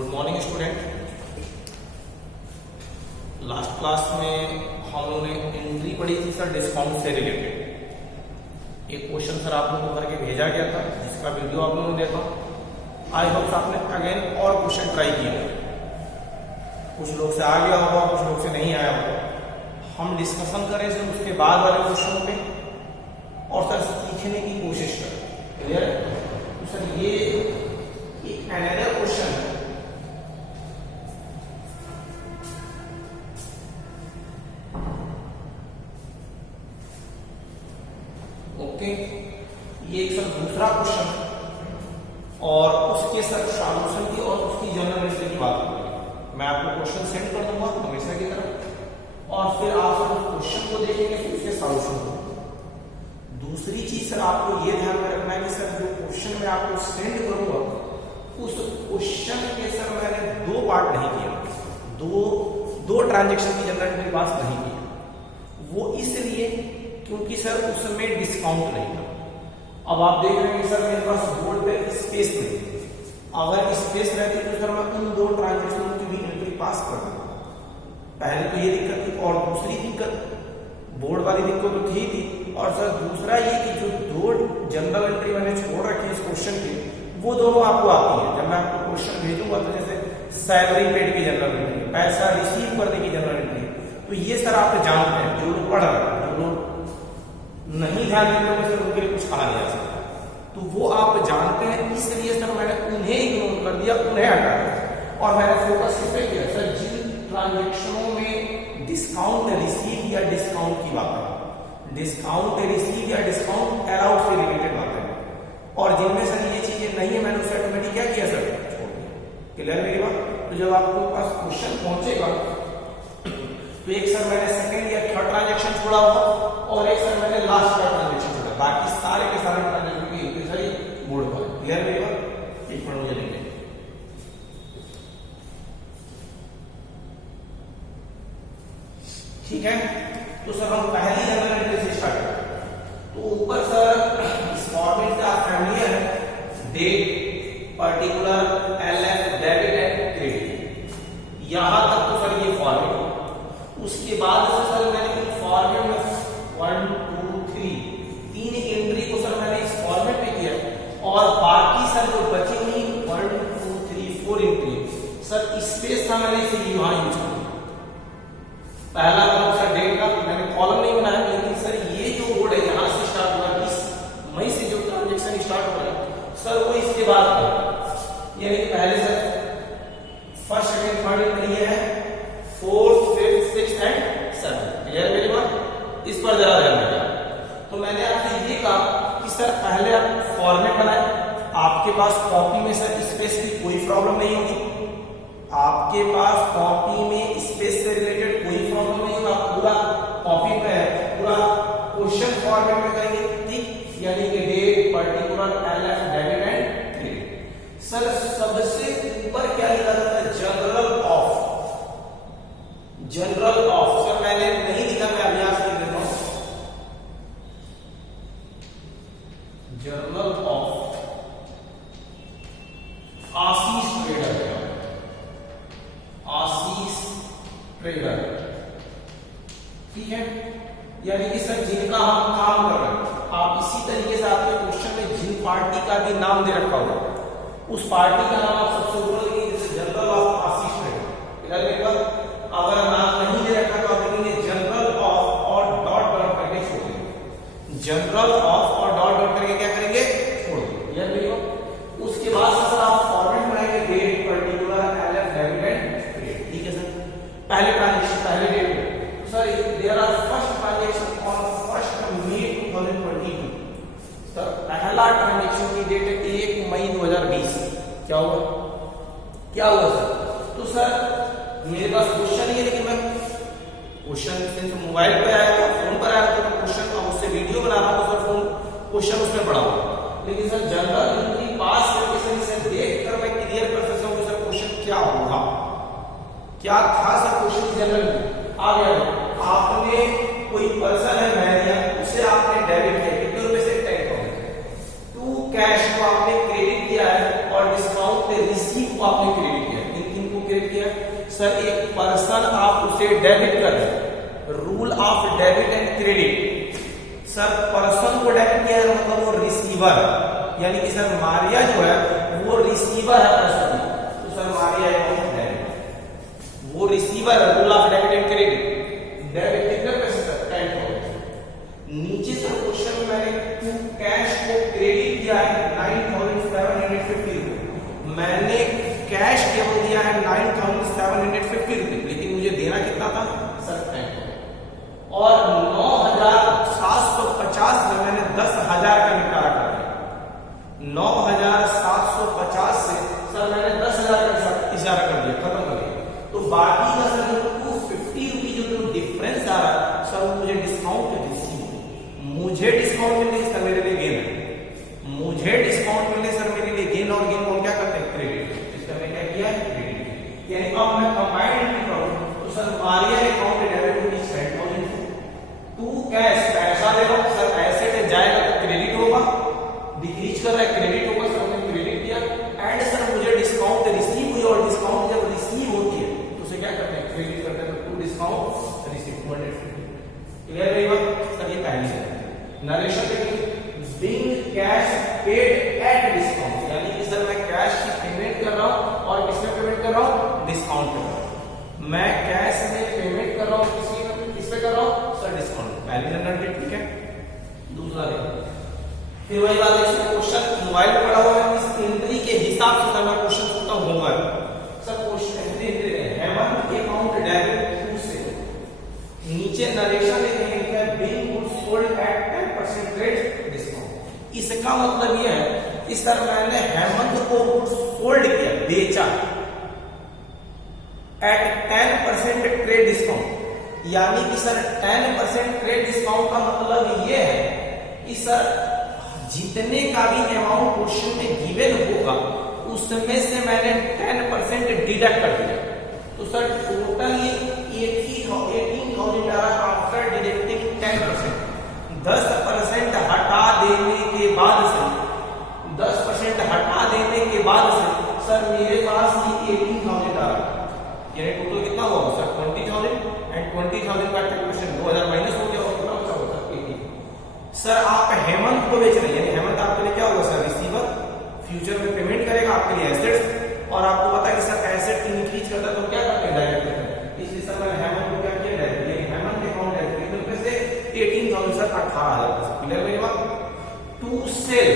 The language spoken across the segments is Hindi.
Good morning student. Last class में हम लोगों ने एंट्री पढ़ी थी सर डिस्काउंट से रिलेटेड। एक क्वेश्चन सर आप लोगों को करके भेजा गया था जिसका वीडियो आप लोगों ने देखा। आई होप आपने अगेन और क्वेश्चन ट्राई किया। कुछ लोग से आ गया होगा, कुछ लोग से नहीं आया होगा। हम डिस्कशन करें सर उसके बाद वाले क्वेश्चन पे और सर सीखने की कोशिश करें। क्लियर? तो सर ये एक अनदर क्वेश्चन है। ओके, ये एक सर दूसरा क्वेश्चन और उसके सर सॉल्यूशन की और उसकी जनरल एंट्री की बात करेंगे। मैं आपको क्वेश्चन सेंड कर दूंगा हमेशा की तरह और फिर आप सर उस क्वेश्चन को देखेंगे फिर उसके सॉल्यूशन को। दूसरी चीज सर आपको ये ध्यान में रखना है कि सर जो क्वेश्चन मैं आपको सेंड करूंगा उस क्वेश्चन के सर मैंने दो पार्ट नहीं किया, दो ट्रांजेक्शन की जनरल एंट्री पास नहीं किया। वो इसलिए क्योंकि सर उस समय डिस्काउंट नहीं था। अब आप देख रहे हैं सर मेरे पास बोर्ड पे स्पेस नहीं है। अगर स्पेस रहती तो सर मैं उन दो ट्रांजेक्शन की भी एंट्री पास कर दूंगा। पहले तो ये दिक्कत थी और दूसरी दिक्कत बोर्ड वाली दिक्कत तो थी और सर दूसरा ये कि जो दो जनरल एंट्री मैंने छोड़ रखी है इस क्वेश्चन की वो दोनों आपको आती है। जब मैं आपको क्वेश्चन भेजूंगा तो जैसे सैलरी पेड की जनरल एंट्री, पैसा रिसीव करने की जनरल एंट्री, तो ये सर आप जानते हैं। जो लोग पढ़ रहे हैं, जो लोग नहीं ध्यान देते सर उनके लिए कुछ कहा नहीं जा सकता, तो वो आप जानते हैं। इसलिए सर मैंने उन्हें इग्नोर कर दिया, उन्हें हटा दिया और मैंने फोकस इस पे किया सर जिन ट्रांजेक्शनों में डिस्काउंट रिसीव या डिस्काउंट की बात है, डिस्काउंट रिसीव या डिस्काउंट अलाउड से रिलेटेड बात है और जिनमें सर ये चीजें नहीं है मैंने उसे ऑटोमेटिक क्या किया सर छोड़ दिया। क्लियर मेरी बात? तो जब आपको पास क्वेश्चन पहुंचेगा तो एक सर मैंने सेकंड या थर्ड ट्रांजेक्शन छोड़ा होगा और एक सर मैंने लास्ट का ट्रांजेक्शन छोड़ा, बाकी सारे के सारे ट्रांजेक्शन की एंट्री सारी बोर्ड पर। क्लियर मेरी बात? एक मिनट मुझे लिखने ठीक है। तो सर हम पहली जनरल एंट्री से स्टार्ट करें। तो ऊपर सर इस फॉर्मेट से आप फैमिलियर है, date, particular, LF, debit and credit, यहां तक तो सर ये फॉर्मेट। उसके बाद से सर मैंने इन फॉर्मेट में 1 2 3 तीन एंट्री को सर मैंने इस फॉर्मेट पे किया और बाकी सर जो बची हुई 1 2 3 4 एंट्री सर स्पेस था मैंने इसे यहां यूज किया। पहला कॉलम सर डेट का मैंने कॉलम नहीं बनाया, लेकिन सर ये जो बोर्ड है यहां से स्टार्ट हुआ 20 मई से जो ट्रांजेक्शन स्टार्ट हो रहा है सर वो इसके बाद है। यानी पहले sir first second third entry है, fourth fifth sixth and seventh. Clear मेरी बात? इस पर जरा ध्यान रखिए। तो मैंने आपसे ये कहा कि सर पहले आप फॉर्मेट बनाए, आपके पास कॉपी में सर स्पेस की कोई प्रॉब्लम नहीं होगी, आपके पास कॉपी में स्पेस से रिलेटेड कोई प्रॉब्लम नहीं होगा। आप पूरा कॉपी पे पूरा क्वेश्चन फॉर्मेट में करेंगे, ठीक? यानी कि date, particular, LF, debit and credit. Sir सबसे ऊपर क्या लिखा जाता है? Journal of. Journal of sir मैंने नहीं लिखा, मैं अभ्यास कर देता हूं। Journal of Ashish trader, Ashish trader, ठीक है। यानी कि सर जिनका हम काम कर रहे हैं, आप इसी तरीके से आपके क्वेश्चन में जिन पार्टी का भी नाम दे रखा होगा उस पार्टी का नाम आप सबसे ऊपर लिखेंगे, जैसे जनरल ऑफ आशीष ट्रेडर। मेरे पास अगर नाम नहीं दे रखा तो आप लिखेंगे जनरल ऑफ और डॉट डॉट करके छोड़ देंगे। जनरल ऑफ और डॉट डॉट करके क्या करेंगे? छोड़ देंगे। याद रखिए। उसके बाद सर आप फॉर्मेट बनाएंगे date, particular, LF, debit and credit, ठीक है सर। पहले ट्रांजेक्शन पहले date sir there are first transaction on 1 May 2022 sir पहला ट्रांजेक्शन की डेट है 1 मई 2020। क्या हुआ? क्या हुआ सर? तो सर मेरे पास क्वेश्चन ये, लेकिन मैं क्वेश्चन सिर्फ मोबाइल पे आया था, फोन पर आया था, तो क्वेश्चन अब उससे वीडियो बना रहा हूं तो सर फोन क्वेश्चन उसमें पढ़ा हुआ। लेकिन सर जनरल एंट्री पास करके सर इसे देखकर मैं क्लियर कर सकता हूं कि सर क्वेश्चन क्या होगा, क्या था सर क्वेश्चन जनरल आ गया। आपने कोई पर्सन है मैरिया, उसे आपने डेबिट किया कितने रुपए से? 10,000। टू कैश को आपने क्रेडिट किया है और डिस्काउंट पे रिसीव को आपने क्रेडिट किया। सर एक पर्सन आप उसे डेबिट कर रहे हैं, rule of debit and credit. Sir person को डेबिट किया है मतलब वो रिसीवर, यानी कि सर मारिया जो है वो रिसीवर है पर्सन, तो सर मारिया अकाउंट डेबिट, वो रिसीवर है, rule of debit and credit. Debit कितने पैसे सर 10,000। नीचे सर क्वेश्चन में मैंने कैश को क्रेडिट किया है 9,750 रुपए, मैंने कैश केवल दिया है 9,750 रुपए, लेकिन मुझे देना कितना था सर 10,000, और 9,750 में मैंने 10,000 का निपटारा कर दिया। 9,750 से सर मैंने 10,000 का इशारा कर दिया, खत्म कर दिया। तो बाकी का सर 250 रुपीज जो डिफरेंस आ रहा है सर मुझे डिस्काउंट रिसीव, मुझे डिस्काउंट मिलने सर मेरे लिए गेन है, मुझे डिस्काउंट मिलने सर मेरे लिए गेन, और गेन को हम क्या करते हैं क्रेडिट, इसका मैंने क्या किया क्रेडिट। यानी अब मैं कंबाइंड एंट्री करूं तो sir Maria account debit rupees 10,000 to cash, पैसा दे रहा हूं सर, एसेट है जाएगा तो क्रेडिट होगा, डिक्रीज कर रहा है क्रेडिट होगा, सर मैंने क्रेडिट किया, एंड सर मुझे डिस्काउंट रिसीव हुई, और डिस्काउंट जब रिसीव होती है तो उसे क्या करते हैं क्रेडिट करते हैं, तो टू डिस्काउंट रिसीव 250। क्लियर है बात सर, ये पहली है। नरेशन देखिए, being cash paid at discount, यानी कि सर मैं कैश की पेमेंट कर रहा हूं, और किसमें पेमेंट कर रहा हूं डिस्काउंट कर रहा हूं, मैं कैश में पेमेंट कर रहा हूं, किस पे कर रहा हूं सर डिस्काउंट, पहली जनरल डेट ठीक है। दूसरा देखो, फिर वही बात है, क्वेश्चन मोबाइल पे पड़ा हुआ है, इस एंट्री के हिसाब से मैं क्वेश्चन पूछता हूं होगा sir, question entry Hemant account debit to से, नीचे नरेशन लिखा है being goods sold at 10% trade discount. इसका मतलब यह है कि सर मैंने हेमंत को गुड्स सोल्ड किया, बेचा एट 10% ट्रेड डिस्काउंट, यानी कि सर 10% ट्रेड डिस्काउंट का मतलब यह है कि सर जितने का भी अमाउंट क्वेश्चन में गिवन होगा उसमें से मैंने 10% डिडक्ट कर दिया, तो सर टोटल ये 18,000 आफ्टर डिडक्टिंग 10%, 10% हटा देने के बाद से, 10% हटा देने के बाद से सर मेरे पास ये 18,000 आ रहा है, यानी टोटल कितना हुआ सर 20,000, एंड 20,000 का 10% 2,000 माइनस हो गया, और कितना बचा होगा सर 18। सर आप हेमंत को बेच रहे हैं, यानी हेमंत आपके लिए क्या होगा सर रिसीवर, फ्यूचर में पेमेंट करेगा आपके लिए एसेट्स, और आपको पता है कि सर एसेट इंक्रीज करता है तो क्या करते हैं डायरेक्ट, इसलिए सर मैंने हेमंत को क्या किया डायरेक्ट, हेमंत अकाउंट डायरेक्ट रुपए से 18,000 सर 18,000। क्लियर मेरी बात। टू सेल,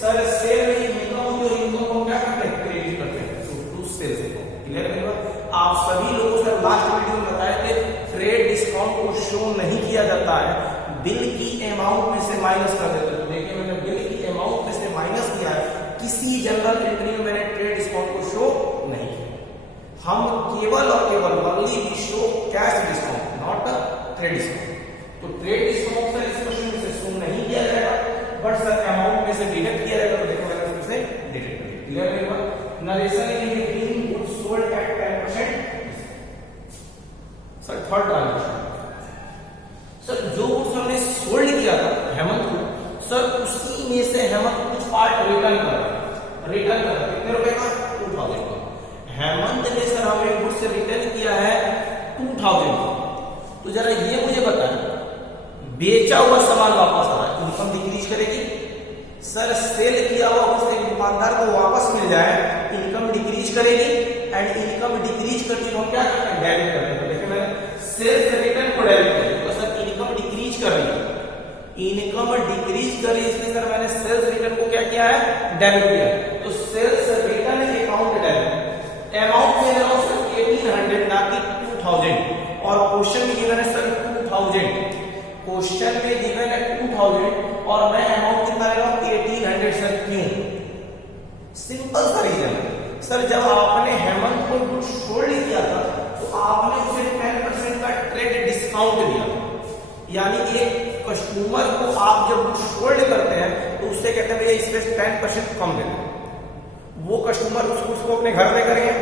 सर सेल में इनकम जो इनकम को क्या करते हैं क्रेडिट करते हैं, टू सेल से। क्लियर मेरी बात। आप सभी लोगों सर लास्ट वीडियो में बताए थे ट्रेड डिस्काउंट को शो नहीं किया जाता है, बिल की अमाउंट में से माइनस कर देते हैं, तो देखिए मैंने बिल की अमाउंट में से माइनस किया है, किसी जनरल एंट्री में मैंने ट्रेड डिस्काउंट को शो नहीं किया, हम केवल और केवल only we show cash discount not trade discount. तो ट्रेड डिस्काउंट सर इस क्वेश्चन में से शो नहीं किया जाएगा, बट सर अमाउंट में से डिडक्ट किया जाएगा, तो देखो मैंने उससे डिडक्ट कर दिया। क्लियर है बात। नरेशन के लिए being goods sold at 10%। Sir third transaction, sir जो गुड्स हमने सोल्ड किया था हेमंत को, सर उसी में से हेमंत कुछ पार्ट रिटर्न कर कितने रुपए का 2,000 का। हेमंत ने सर हमें गुड्स से रिटर्न किया है 2,000, तो जरा ये मुझे बताएं बेचा हुआ सामान वापस आ रहा है, इनकम डिक्रीज करेगी, सर सेल किया हुआ उससे दुकानदार को वापस मिल जाए, इनकम डिक्रीज करेगी, एंड इनकम डिक्रीज करती तो हम क्या करते हैं डेबिट करते हैं। देखिए मैंने सेल से रिटर्न को डेबिट किया, तो सर इनकम डिक्रीज कर रही है, इनकम डिक्रीज कर रही है, इसलिए सर मैंने सेल्स रिटर्न को क्या किया है डेबिट किया, तो sales return account debit, amount में रहा हूं सर 1,800 ना कि 2,000, और क्वेश्चन में गिवन है सर 2,000, क्वेश्चन में गिवन है 2,000 और मैं अमाउंट कितना ले रहा हूं 1,800। सर क्यों? सिंपल सा रीजन, सर जब आपने हेमंत को गुड्स सोल्ड किया था तो आपने उसे 10% का ट्रेड डिस्काउंट दिया, यानी एक कस्टमर को आप जब गुड्स सोल्ड करते हैं तो उससे कहते हैं भैया इसमें 10% कम दे दो, वो कस्टमर उस गुड्स को अपने घर लेकर गए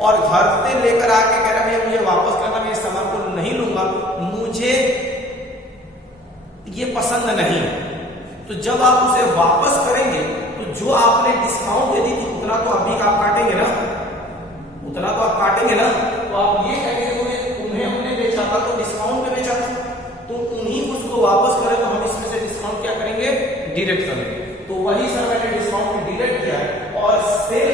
और घर से लेकर आके कह रहा भैया मुझे वापस करना, मैं इस सामान को नहीं लूंगा, मुझे ये पसंद नहीं है। तो जब आप उसे वापस करेंगे तो जो आपने डिस्काउंट दे दी थी उतना तो अभी आप काटेंगे ना, उतना तो आप काटेंगे ना, तो तो आप ये कहेंगे तुम्हें हमने बेचा था तो डिस्काउंट पे बेचा था, तो उन्हीं उसको वापस करें तो हम इसमें से डिस्काउंट क्या करेंगे, डिडक्ट करेंगे। तो वही सर मैंने डिस्काउंट डिडक्ट किया है। और सेल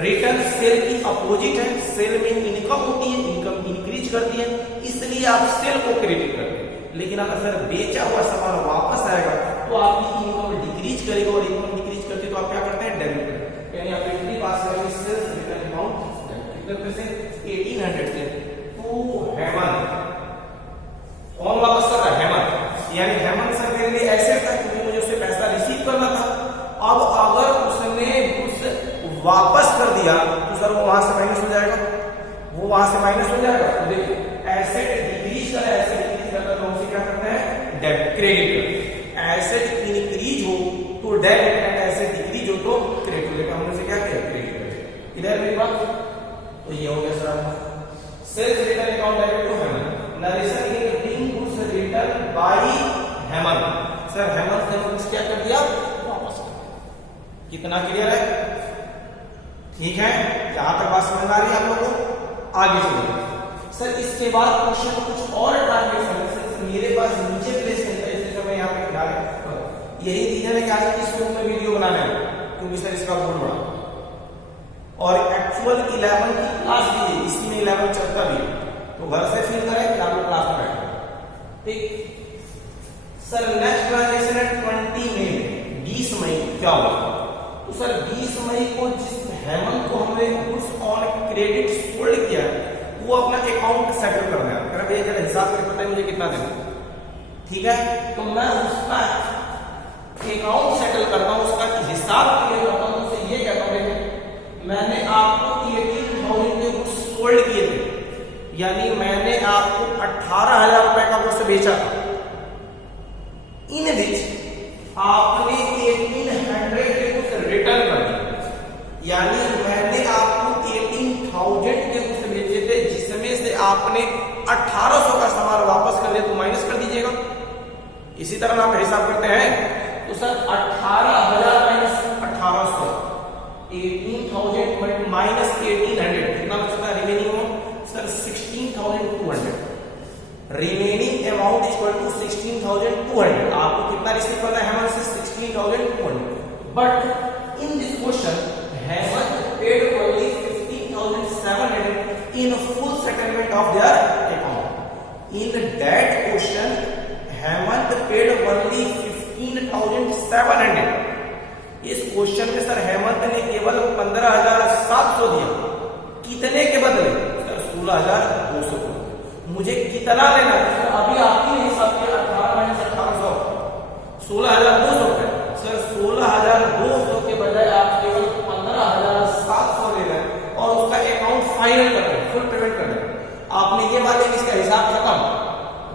रिटर्न सेल की अपोजिट है, सेल में इनकम होती है, इनकम इंक्रीज करती है, इसलिए आप सेल को क्रेडिट करते हैं। लेकिन अगर सर बेचा हुआ सामान वापस आएगा तो आपकी इनकम डिक्रीज करेगा, और इनकम डिक्रीज करती है तो आप क्या करते हैं, डेबिट करते हैं। यानी आप इतनी पास करेंगे सेल्स रिटर्न अमाउंट कितने से 1800 से टू हेमंत। कौन वापस कर रहा है, हेमंत। यानी हेमंत सर मेरे लिए एसेट था क्योंकि मुझे उससे पैसा रिसीव करना था। अब अगर उसने वापस कर दिया तो सर वो वहां से माइनस हो जाएगा, वो वहां से माइनस हो जाएगा। तो देखिए एसेट डिक्रीज कर, एसेट डिक्रीज करता तो हमसे क्या करते हैं, डेबिट क्रेडिट करते हैं। एसेट इंक्रीज हो तो डेबिट, एंड एसेट डिक्रीज हो तो क्रेडिट। लेकिन हमने से क्या किया, क्रेडिट कर। इधर मेरी बात तो ये हो गया सर आपका sales return account debit to Hemant. Narration in being goods return by Hemant. Sir Hemant ने कुछ क्या कर दिया, वापस कर दिया। कितना क्लियर है, ठीक है, यहां तक बात समझ आ रही है आप लोगों को। आगे चलिए सर, इसके बाद क्वेश्चन कुछ और ट्रांजेक्शन मेरे पास नीचे प्लेसमेंट है, इसलिए मैं यहाँ पे डाल यही रीजन है कि आज किस रूम में वीडियो बनाने हैं, क्योंकि सर इसका बोर्ड बड़ा और एक्चुअल 11 की क्लास भी है, इसी में 11 चलता भी है, तो घर से फील करें कि आप लोग क्लास में बैठे। ठीक सर, नेक्स्ट ट्रांजेक्शन है 20 मई, 20 मई क्या होगा, तो सर 20 मई को जिस हेमंत को हमने गुड्स ऑन क्रेडिट सोल्ड किया वो अपना अकाउंट सेटल करना है। अगर भैया जरा हिसाब करके बताइए मुझे कितना देना, ठीक है, तो मैं उसका अकाउंट सेटल करता हूं, उसका हिसाब क्लियर करता हूं, उससे ये कहता हूं मैंने आपको 18,000 के गुड्स सोल्ड किए थे, यानी मैंने आपको 18,000 रुपए का गुड्स बेचा था, इन विच आपने 1800 के गुड्स रिटर्न कर दिया, यानी मैंने आपको 18,000 के गुड्स बेचे थे जिसमें से आपने 1800 का सामान वापस कर दिया, तो माइनस कर दीजिएगा। इसी तरह हम हिसाब करते हैं, तो सर 18,000 माइनस 1800, 18,000 माइनस 1800 कितना बचता है remaining amount, sir 16,200। Remaining amount equal to 16,200। आपको कितना रिसीव करना है हेमंत से, 16,200। But in this question Hemant paid only 15,700 in full settlement of their account. In that question, Hemant paid only 15,700। इस क्वेश्चन में सर हेमंत ने केवल 15,700 दिया, कितने के बदले, सर 16,200। मुझे कितना लेना है, अभी आपके हिसाब से 18 माइनस 1800 16,200 रुपए। सर 16,200 के बजाय आप केवल 15,700 ले रहे हैं और उसका अकाउंट फाइनल कर रहे हैं, फुल पेमेंट कर रहे हैं। आपने ये मान लिया इसका हिसाब खत्म,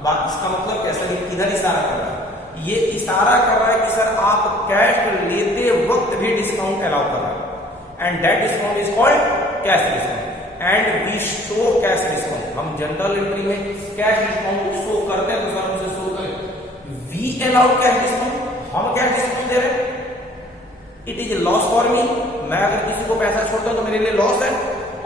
बाकी इसका मतलब कैसा, किधर इशारा कर रहा है, ये इशारा कर रहा है कि सर आप कैश लेते वक्त भी डिस्काउंट अलाउ कर रहे हैं, and that discount is called cash discount, and we show cash discount. हम जनरल एंट्री में कैश डिस्काउंट शो करते हैं, तो सर उसे शो करें वी अलाउ कैश डिस्काउंट, हम कैश डिस्काउंट दे रहे हैं। It is loss for me, मैं अगर किसी को पैसा छोड़ता हूं तो मेरे लिए लॉस है,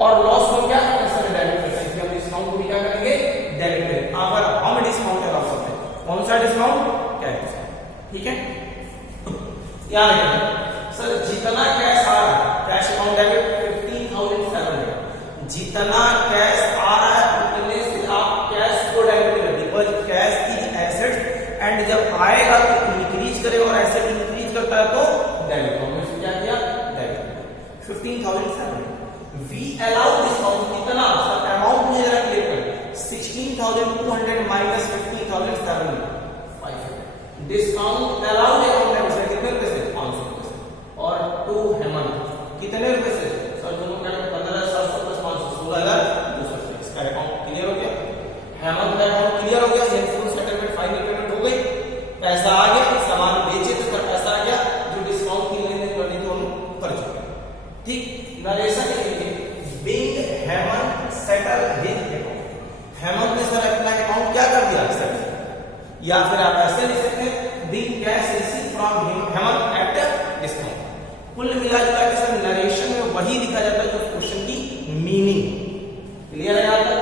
और लॉस को क्या करते हैं सर, डेबिट करते हैं। हम डिस्काउंट को भी क्या करेंगे, डेबिट करेंगे। अगर हम डिस्काउंट अलाउ करते हैं, कौन सा डिस्काउंट, कैश डिस्काउंट, ठीक है। याद रखिए सर, जितना कैश आ रहा है, कैश अकाउंट डेबिट 15,700, जितना कैश आ रहा है उतने से आप कैश को डेबिट करें, because cash is asset, and जब आएगा तो इंक्रीज करेगा, और एसेट इंक्रीज करता है तो डेबिट। हमने क्या किया, डेबिट 15,700। वी अलाउ डिस्काउंट कितना, सर अमाउंट मुझे जरा क्लियर करें, 16,200 माइनस 15,700, 500। डिस्काउंट अलाउ अकाउंट है कितने रुपए से, 500 रुपए से। और टू हेमंत कितने रुपए से, सर दोनों का 15,700 प्लस 500, 16,200। इसका अकाउंट क्लियर हो गया, हेमंत का अकाउंट क्लियर हो गया, ये फुल सेटलमेंट फाइनल पेमेंट हो गई, पैसा आ गया, सामान बेचे तो सर पैसा आ गया, जो डिस्काउंट की लेने वाली तो हम कर चुके। ठीक, नरेशन के लिए being Hemant settle his account, Hemant ने सर अपना अकाउंट क्या कर दिया सर, या फिर आप ऐसे लिख सकते हैं being cash receive from Hemant at discount. कुल मिला जुला के सर नरेशन में वही लिखा जाता है जो क्वेश्चन की मीनिंग, क्लियर है यहाँ तक?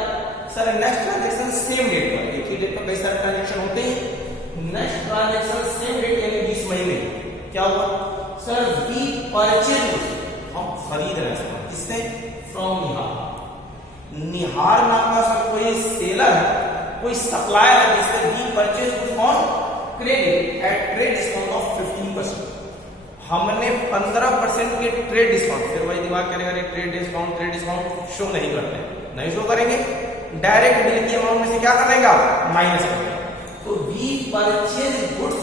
Sir next transaction same date पर, एक ही डेट पर कई सारे ट्रांजेक्शन होते हैं। नेक्स्ट ट्रांजेक्शन सेम डेट यानी 20 मई में क्या हुआ? सर वी परचेज, हम खरीद रहे हैं किससे? फ्रॉम निहार। निहार नाम का सर कोई सेलर है, कोई सप्लायर है जिससे we purchase on credit at trade discount of 15%। हमने 15% के ट्रेड डिस्काउंट, फिर वही दिमाग करेगा ट्रेड डिस्काउंट शो नहीं करते, नहीं शो करेंगे, डायरेक्ट बिल की अमाउंट में से क्या करेंगे आप? माइनस करेंगे। तो we purchase goods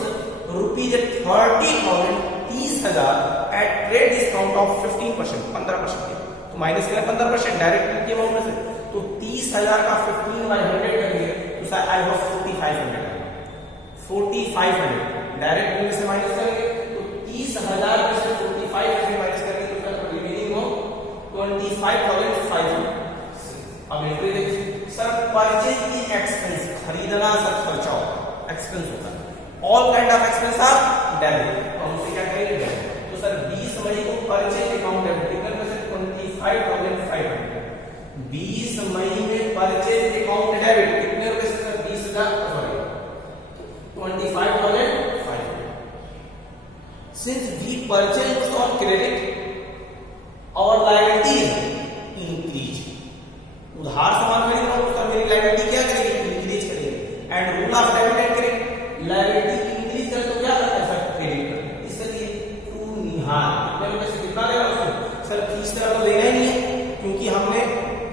rupees 30,000 30,000 at trade discount of 15%, 15% के, तो माइनस करें 15% डायरेक्ट बिल की अमाउंट में से, तो 30,000 का 15 बाय 100 करेंगे तो sir I hope 4500, 4500 direct bill से माइनस करेंगे, तो 30,000 में से 4500 माइनस करेंगे तो सर रिमेनिंग हो 25,500। अब एंट्री देखिए सर, परचेज की एक्सपेंस, खरीदना सर खर्चा होगा, एक्सपेंस होता है। All kind of expense are debit, तो हम उसे क्या करेंगे? डेबिट। तो सर 20 मई को परचेज अकाउंट डेबिट कितने में से? 25,500। 20 मई में परचेज अकाउंट डेबिट कितने रुपए से sir? 20,000, sorry 25,500। Since we purchase on credit और लायबिलिटी इंक्रीज, उधार सामान खरीद रहा हूं तो मेरी लायबिलिटी क्या करेगी? इंक्रीज करेगी। And rule of debit and credit, liability increase करे तो क्या करता है सर? क्रेडिट करता है। इसलिए टू निहार कितने रुपए से कितना देगा उसको? सर 30 तरह तो देना ही नहीं है, क्योंकि हमने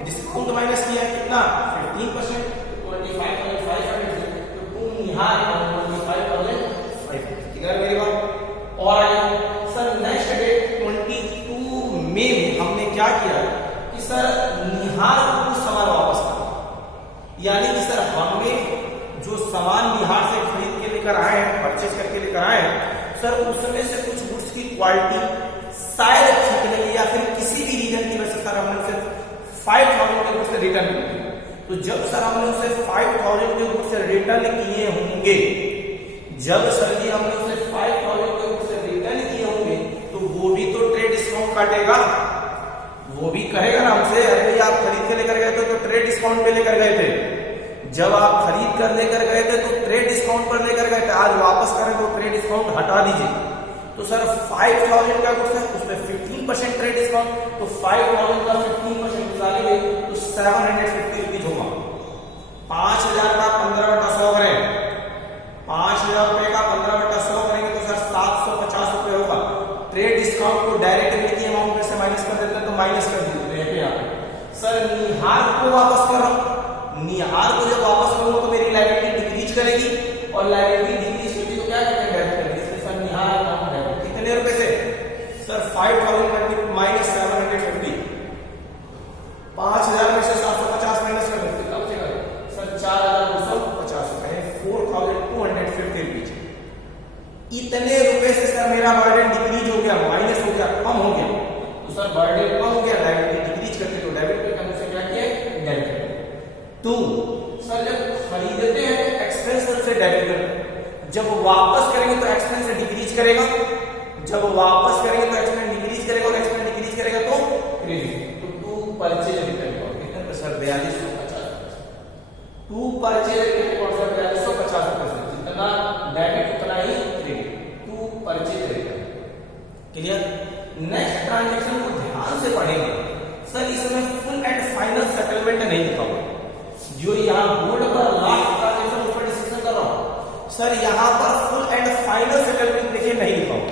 डिस्काउंट माइनस किया है कितना? 15%, 25,500 से, तो टू निहार 25,500। क्लियर मेरी बात? और सर नेक्स्ट डेट 22 मई में हमने क्या किया कि सर निहार को सामान वापस करा, यानी कि सर हमने जो सामान निहार से खरीद के लेकर आए हैं, परचेज करके लेकर आए हैं, सर उसमें से कुछ गुड्स की क्वालिटी शायद ठीक नहीं या फिर किसी भी रीजन की वजह से सर हमने उसे 5,000 के गुड्स से रिटर्न किए। तो जब सर हमने उसे 5,000 के गुड्स से रिटर्न किए होंगे, जब सर जी हमने उसे 5,000 के गुड्स से रिटर्न किए होंगे, तो वो भी तो ट्रेड डिस्काउंट काटेगा, वो भी कहेगा ना हमसे, अरे आप खरीद के लेकर गए थे तो ट्रेड डिस्काउंट पे लेकर गए थे, जब आप खरीद कर लेकर गए थे तो ट्रेड डिस्काउंट पर लेकर गए थे, आज वापस करें तो ट्रेड डिस्काउंट हटा दीजिए। तो सर 5,000 का गुड्स है, उसमें 15% ट्रेड डिस्काउंट, तो 5,000 का 15% निकालेंगे तो 750 रुपीज होगा। 5,000 का 15/100 करें, 5,000 रुपए का 15/100 करेंगे तो सर 750 रुपए होगा। ट्रेड डिस्काउंट को डायरेक्ट बिल की अमाउंट में से माइनस कर देते हैं, तो माइनस कर दीजिए यहाँ सर निहार को वापस कर रहा हूं, निहार को जब वापस करूंगा तो मेरी लायबिलिटी डिक्रीज करेगी, और लायबिलिटी डिक्रीज होगी तो क्या करेंगे? डेबिट करेंगे। इसलिए सर निहार अकाउंट डेबिट कितने रुपए से? सर 5,000 माइनस 750, 5,000 में से 750 माइनस कर देते कितना बचेगा? सर 4,250 रुपए, 4,250 रुपीज। इतने रुपए से सर मेरा बर्डन डिक्रीज हो गया, माइनस हो गया, कम हो गया। तो सर बर्डन कम हो गया, लायबिलिटी डिक्रीज करके तो डेबिट पे करने से क्या किया? डेबिट। टू सर जब खरीदते हैं तो एक्सपेंस से डेबिट करें, जब वापस करेंगे तो एक्सपेंस से डिक्रीज करेगा, जब वापस करेंगे तो एक्सपेंस डिक्रीज करेगा, और एक्सपेंस डिक्रीज करेगा तो क्रेडिट। तो टू परचेज रिटर्न कितने पे sir? 4250। To purchase return sir 4250 रुपए, जितना डेबिट उतना ही credit, to purchase return. Clear? Next transaction को ध्यान से पढ़ेंगे सर, इसमें फुल एंड फाइनल सेटलमेंट नहीं लिखा हुआ, जो यहाँ बोर्ड पर लास्ट ट्रांजेक्शन उस पर डिस्कशन कर रहा हूं सर, यहाँ पर फुल एंड फाइनल सेटलमेंट देखिए नहीं लिखा हुआ,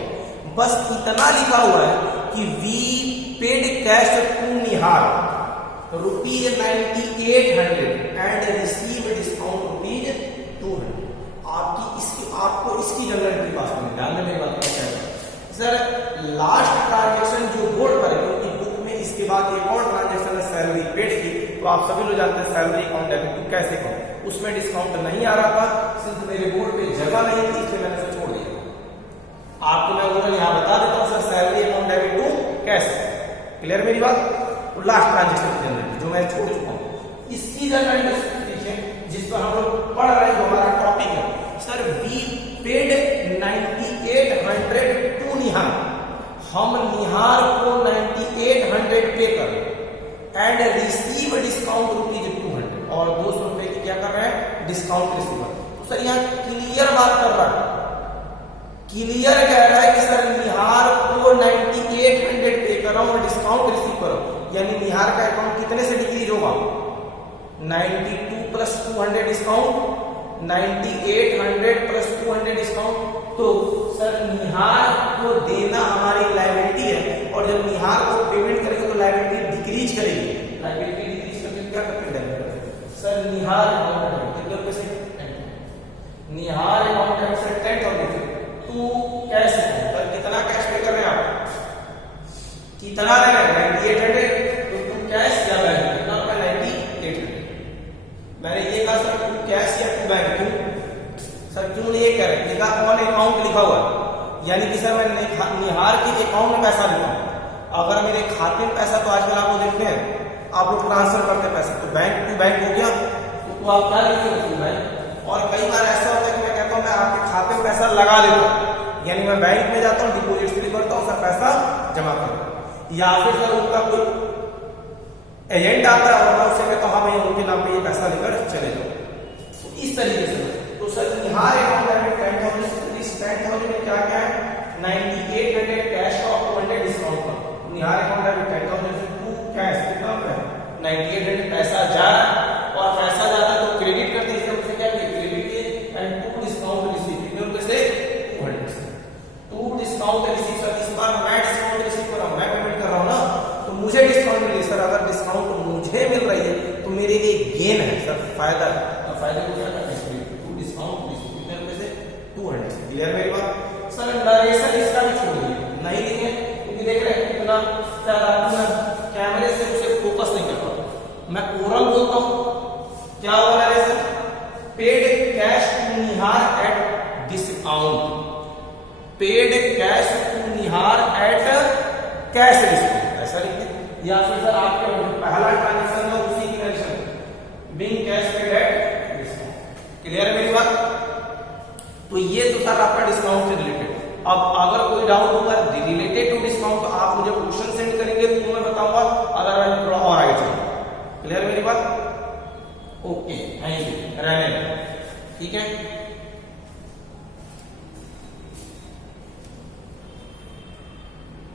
बस इतना लिखा हुआ है कि we paid cash to Nihar ₹9800 and receive discount ₹200। आपको इसकी जनरल एंट्री पास करनी, ध्यान में मेरी बात क्या है सर, लास्ट ट्रांजेक्शन जो बोर्ड पर है, क्योंकि बुक में इसके बाद एक और ट्रांजेक्शन है सैलरी पेड की, तो आप सभी लोग जानते हैं सैलरी अकाउंट डेबिट टू कैसे करो, उसमें डिस्काउंट नहीं आ रहा था, सिर्फ मेरे बोर्ड पे जगह नहीं थी, इसलिए मैंने उसे छोड़ दिया। आपको मैं ओवरऑल यहाँ बता देता हूँ sir, salary account debit to कैसे। क्लियर मेरी बात? तो लास्ट ट्रांजेक्शन की जनरल जो मैं छोड़ चुका हूँ, इसकी जनरल जिस पर हम लोग पढ़ रहे हैं, जो हमारा टॉपिक है सर, वी पेड 9800 टू निहार, हम निहार को 9800 पे कर एंड रिसीव डिस्काउंट ₹200 और 200 रुपए की क्या कर रहे हैं डिस्काउंट रिसीवर। तो सर यहाँ क्लियर बात कर रहा है, क्लियर कह रहा है कि सर निहार को 9800 पे कर रहा हूं और डिस्काउंट रिसीव करो, यानी निहार का अकाउंट कितने से डिक्रीज होगा 92 प्लस 200 डिस्काउंट, 9800 प्लस 200 डिस्काउंट। तो सर निहार को देना हमारी लायबिलिटी है और जब निहार को पेमेंट करेंगे तो लायबिलिटी डिक्रीज करेगी, लायबिलिटी डिक्रीज करके क्या करते हैं सर निहार अकाउंट कितने रुपए से निहार अकाउंट से 10,000 टू कैश पर कितना कैश पे कर रहे हैं आप कितना ले रहे हैं 9800 तो टू कैश या बैंक कितना रुपए 9800। मैंने ये कहा सर टू कैश या टू बैंक क्यों सर क्यों ये कह रहे लिखा ऑन अकाउंट लिखा हुआ है, यानी कि सर मैं निहार के अकाउंट में पैसा लेता हूं, अगर मेरे खाते में पैसा तो आजकल आप लोग देखते हैं आप लोग ट्रांसफर करते हैं पैसा तो बैंक टू बैंक हो गया तो आप क्या लिखते हो टू बैंक। और कई बार ऐसा होता है कि मैं कहता हूं मैं आपके खाते में पैसा लगा देता हूं, यानी मैं बैंक में जाता हूं डिपॉजिट स्लिप करता हूं सर पैसा जमा कर या फिर सर उनका कोई एजेंट आता है और मैं उससे कहता हूं हाँ भैया उनके नाम पे ये पैसा लेकर चले जाओ। तो इस तरीके से तो सर निहार अकाउंट में 10,000 इस 10,000 में क्या क्या है 9800 कैश का और 200 डिस्काउंट का। निहार अकाउंट में 10,000 से टू कैश कितना है 9800 पैसा जा रहा है और पैसा जाता है तो क्रेडिट करते हैं इससे क्या credit and to discount receive कितने रुपए से 200 से टू डिस्काउंट रिसीव। सर इस बार मैं डिस्काउंट रिसीव कर रहा हूं मैं पेमेंट कर रहा हूं ना तो मुझे डिस्काउंट मिले सर, अगर डिस्काउंट मुझे मिल रही है तो मेरे लिए गेन है सर, फायदा है। तो फायदे को क्या करना है टू डिस्काउंट रिसीव कितने रुपए से 200 से। क्लियर मेरी बात सर नरेशन इसका भी छोड़ दीजिए नहीं लिखे क्योंकि देख रहे हैं कितना कैमरे से उसे फोकस नहीं कर पाता, मैं ओरल बोलता हूं क्या होगा narration paid cash to Nihar at discount, paid cash to Nihar at cash discount ऐसा लिखते हैं या फिर सर आपके पहला ट्रांजेक्शन है उसी की narration being cash paid at discount. Clear है मेरी बात। तो ये तो सर आपका डिस्काउंट से रिलेटेड। अब अगर कोई डाउट होगा रिलेटेड टू डिस्काउंट तो आप मुझे क्वेश्चन सेंड करेंगे तो मैं बताऊंगा, अदरवाइज थोड़ा और आगे चलिए। क्लियर मेरी बात ओके थैंक यू रहने ठीक है।